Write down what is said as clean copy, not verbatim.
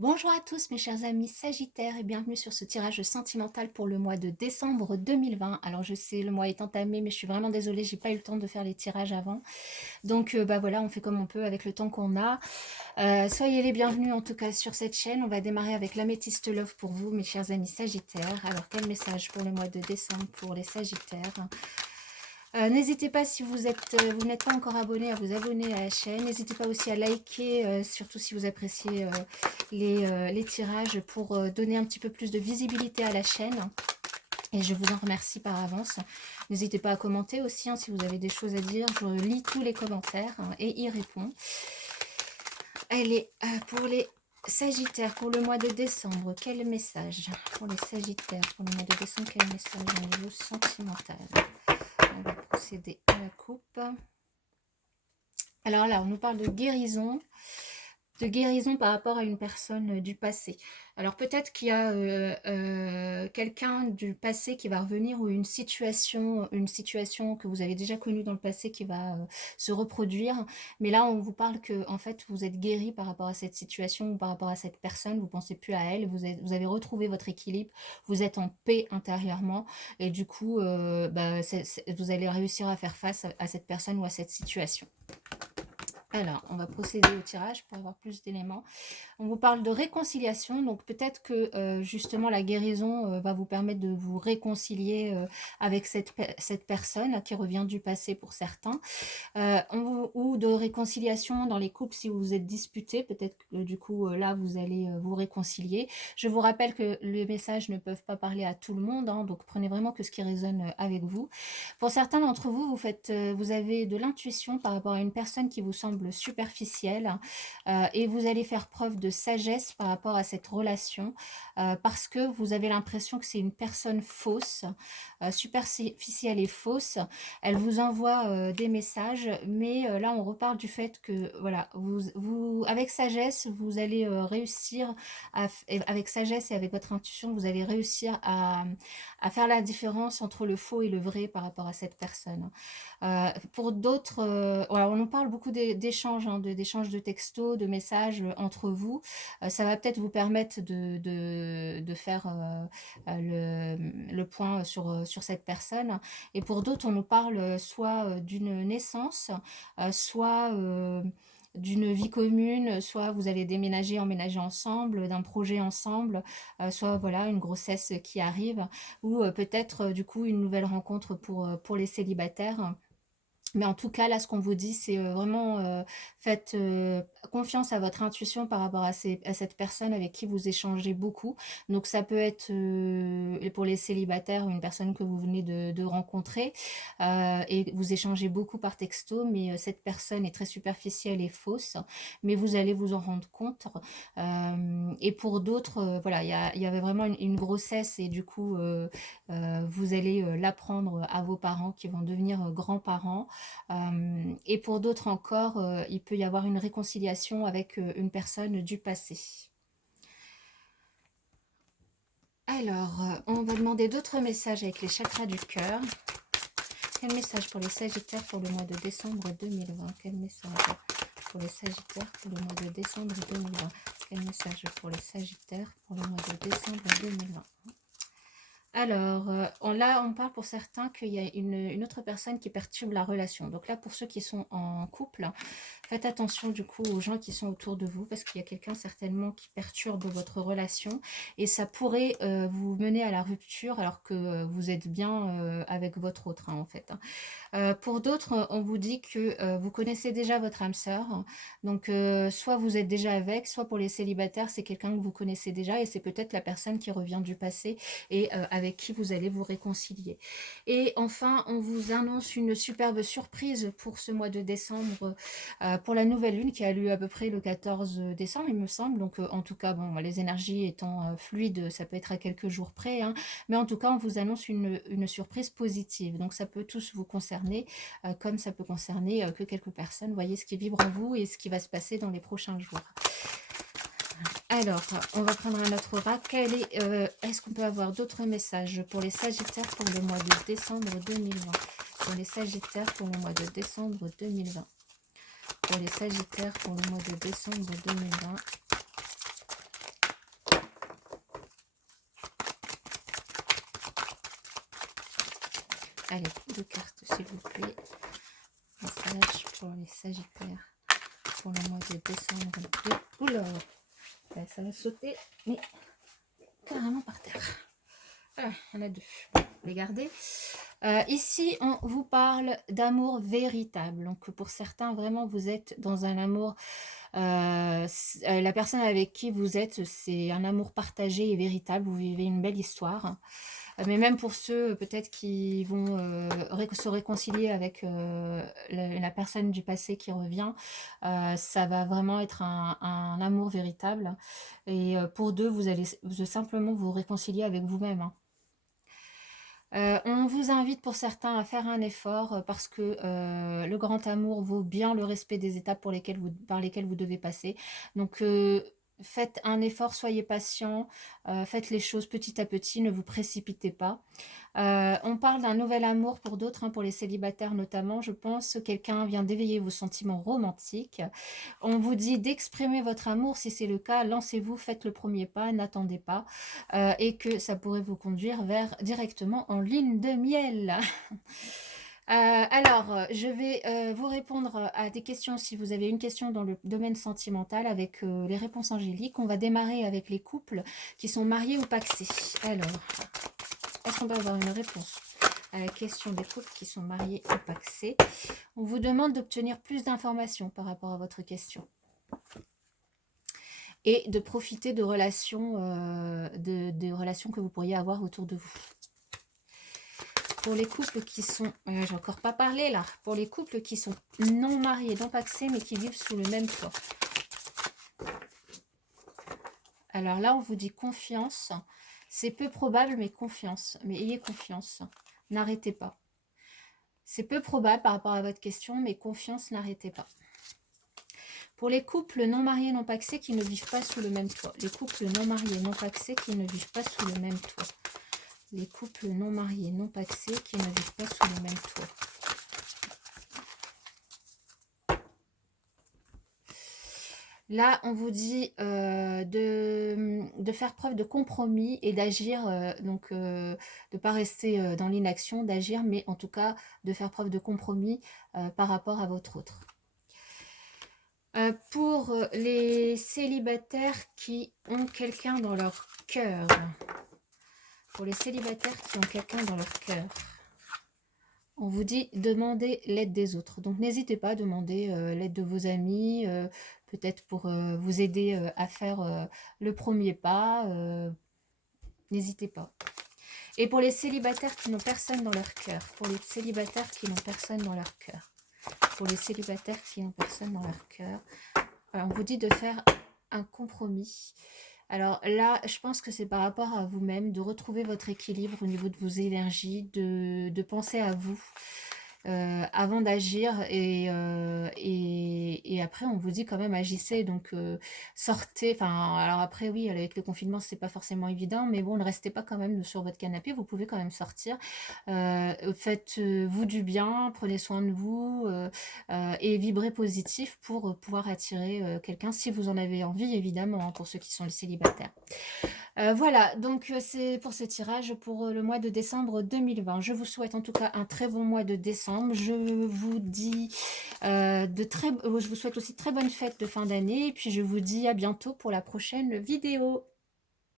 Bonjour à tous mes chers amis Sagittaires et bienvenue sur ce tirage sentimental pour le mois de décembre 2020. Alors je sais, le mois est entamé, mais je suis vraiment désolée, j'ai pas eu le temps de faire les tirages avant. Donc bah voilà, on fait comme on peut avec le temps qu'on a. Soyez les bienvenus en tout cas sur cette chaîne. On va démarrer avec l'améthyste love pour vous mes chers amis Sagittaires. Alors quel message pour le mois de décembre pour les Sagittaires? N'hésitez pas si vous n'êtes pas encore abonné à vous abonner à la chaîne. N'hésitez pas aussi à liker, surtout si vous appréciez les tirages pour donner un petit peu plus de visibilité à la chaîne. Et je vous en remercie par avance. N'hésitez pas à commenter aussi si vous avez des choses à dire. Je lis tous les commentaires et y réponds. Allez, pour les Sagittaires, pour le mois de décembre, quel message? Pour les Sagittaires, pour le mois de décembre, quel message au niveau sentimental? On va procéder à la coupe. Alors là, on nous parle de guérison par rapport à une personne du passé. Alors peut-être qu'il y a quelqu'un du passé qui va revenir ou une situation que vous avez déjà connue dans le passé qui va se reproduire. Mais là, on vous parle que en fait, vous êtes guéri par rapport à cette situation ou par rapport à cette personne. Vous pensez plus à elle. Vous avez retrouvé votre équilibre. Vous êtes en paix intérieurement et du coup, vous allez réussir à faire face à cette personne ou à cette situation. Alors, on va procéder au tirage pour avoir plus d'éléments. On vous parle de réconciliation, donc peut-être que justement la guérison va vous permettre de vous réconcilier avec cette personne qui revient du passé pour certains, ou de réconciliation dans les couples si vous vous êtes disputés, peut-être que du coup là vous allez vous réconcilier. Je vous rappelle que les messages ne peuvent pas parler à tout le monde, donc prenez vraiment que ce qui résonne avec vous. Pour certains d'entre vous, vous avez de l'intuition par rapport à une personne qui vous semble superficielle et vous allez faire preuve de sagesse par rapport à cette relation parce que vous avez l'impression que c'est une personne fausse, superficielle et fausse. Elle vous envoie des messages, mais là on reparle du fait que voilà, avec sagesse, vous allez réussir avec sagesse et avec votre intuition, vous allez réussir à faire la différence entre le faux et le vrai par rapport à cette personne. Pour d'autres, alors on nous parle beaucoup d'échanges, d'échanges de textos, de messages entre vous. Ça va peut-être vous permettre de faire le point sur cette personne. Et pour d'autres, on nous parle soit d'une naissance, soit d'une vie commune, soit vous allez déménager, emménager ensemble, d'un projet ensemble, soit voilà une grossesse qui arrive, ou peut-être du coup une nouvelle rencontre pour les célibataires. Mais en tout cas, là, ce qu'on vous dit, c'est vraiment faites confiance à votre intuition par rapport à cette personne avec qui vous échangez beaucoup. Donc, ça peut être pour les célibataires, une personne que vous venez de rencontrer et vous échangez beaucoup par texto, mais cette personne est très superficielle et fausse, mais vous allez vous en rendre compte. Et pour d'autres, voilà, il y avait vraiment une grossesse et du coup, vous allez l'apprendre à vos parents qui vont devenir grands-parents. Et pour d'autres encore, il peut y avoir une réconciliation avec une personne du passé. Alors, on va demander d'autres messages avec les chakras du cœur. Quel message pour les Sagittaires pour le mois de décembre 2020? Quel message pour les Sagittaires pour le mois de décembre 2020? Quel message pour les Sagittaires pour le mois de décembre 2020? Alors, là, on parle pour certains qu'il y a une autre personne qui perturbe la relation. Donc là, pour ceux qui sont en couple, faites attention du coup aux gens qui sont autour de vous parce qu'il y a quelqu'un certainement qui perturbe votre relation et ça pourrait vous mener à la rupture alors que vous êtes bien avec votre autre en fait. Pour d'autres, on vous dit que vous connaissez déjà votre âme sœur. Donc, soit vous êtes déjà avec, soit pour les célibataires, c'est quelqu'un que vous connaissez déjà et c'est peut-être la personne qui revient du passé et avec qui vous allez vous réconcilier. Et enfin, on vous annonce une superbe surprise pour ce mois de décembre, pour la nouvelle lune qui a lieu à peu près le 14 décembre, il me semble. Donc, en tout cas, bon, les énergies étant fluides, ça peut être à quelques jours près, hein. Mais en tout cas, on vous annonce une surprise positive. Donc, ça peut tous vous concerner, comme ça peut concerner que quelques personnes. Voyez ce qui vibre en vous et ce qui va se passer dans les prochains jours. Alors, on va prendre un autre oracle. Est-ce qu'on peut avoir d'autres messages pour les Sagittaires pour le mois de décembre 2020? Pour les Sagittaires pour le mois de décembre 2020. Pour les Sagittaires pour le mois de décembre 2020. Allez, 2 cartes, s'il vous plaît. Message pour les Sagittaires pour le mois de décembre. Oula, ça va sauter, mais carrément par terre. Voilà, il y en a 2. Bon, les garder. Ici, on vous parle d'amour véritable. Donc, pour certains, vraiment, vous êtes dans un amour. La personne avec qui vous êtes, c'est un amour partagé et véritable. Vous vivez une belle histoire. Mais même pour ceux peut-être qui vont se réconcilier avec la personne du passé qui revient, ça va vraiment être un amour véritable. Et pour deux, vous allez simplement vous réconcilier avec vous-même, hein. On vous invite pour certains à faire un effort parce que le grand amour vaut bien le respect des étapes par lesquelles vous devez passer. Donc faites un effort, soyez patient, faites les choses petit à petit, ne vous précipitez pas. On parle d'un nouvel amour pour d'autres, hein, pour les célibataires notamment, je pense. Quelqu'un vient d'éveiller vos sentiments romantiques. On vous dit d'exprimer votre amour. Si c'est le cas, lancez-vous, faites le premier pas, n'attendez pas. Et que ça pourrait vous conduire directement en ligne de miel. Alors, je vais vous répondre à des questions si vous avez une question dans le domaine sentimental avec les réponses angéliques. On va démarrer avec les couples qui sont mariés ou pacsés. Alors, est-ce qu'on va avoir une réponse à la question des couples qui sont mariés ou pacsés? On vous demande d'obtenir plus d'informations par rapport à votre question et de profiter de relations, de relations que vous pourriez avoir autour de vous. Pour les couples qui sont, j'ai encore pas parlé là, pour les couples qui sont non mariés, non pacsés, mais qui vivent sous le même toit. Alors là, on vous dit confiance. C'est peu probable, mais confiance. Mais ayez confiance. N'arrêtez pas. C'est peu probable par rapport à votre question, mais confiance, n'arrêtez pas. Pour les couples non mariés, non pacsés qui ne vivent pas sous le même toit. Les couples non mariés, non pacsés qui ne vivent pas sous le même toit. Les couples non mariés, non pacsés qui ne vivent pas sous le même toit. Là, on vous dit de faire preuve de compromis et d'agir, donc de ne pas rester dans l'inaction, d'agir, mais en tout cas de faire preuve de compromis par rapport à votre autre. Pour les célibataires qui ont quelqu'un dans leur cœur, pour les célibataires qui ont quelqu'un dans leur cœur, on vous dit demander l'aide des autres. Donc n'hésitez pas à demander l'aide de vos amis, peut-être pour vous aider à faire le premier pas. N'hésitez pas. Et pour les célibataires qui n'ont personne dans leur cœur, pour les célibataires qui n'ont personne dans leur cœur, pour les célibataires qui n'ont personne dans leur cœur, on vous dit de faire un compromis. Alors là, je pense que c'est par rapport à vous-même, de retrouver votre équilibre au niveau de vos énergies, de penser à vous avant d'agir et après on vous dit quand même agissez, donc sortez, enfin alors après oui avec le confinement c'est pas forcément évident, mais bon ne restez pas quand même sur votre canapé, vous pouvez quand même sortir, faites-vous du bien, prenez soin de vous et vibrez positif pour pouvoir attirer quelqu'un si vous en avez envie évidemment, hein, pour ceux qui sont les célibataires. Voilà, donc c'est pour ce tirage pour le mois de décembre 2020. Je vous souhaite en tout cas un très bon mois de décembre. Je vous dis je vous souhaite aussi très bonne fête de fin d'année. Et puis je vous dis à bientôt pour la prochaine vidéo.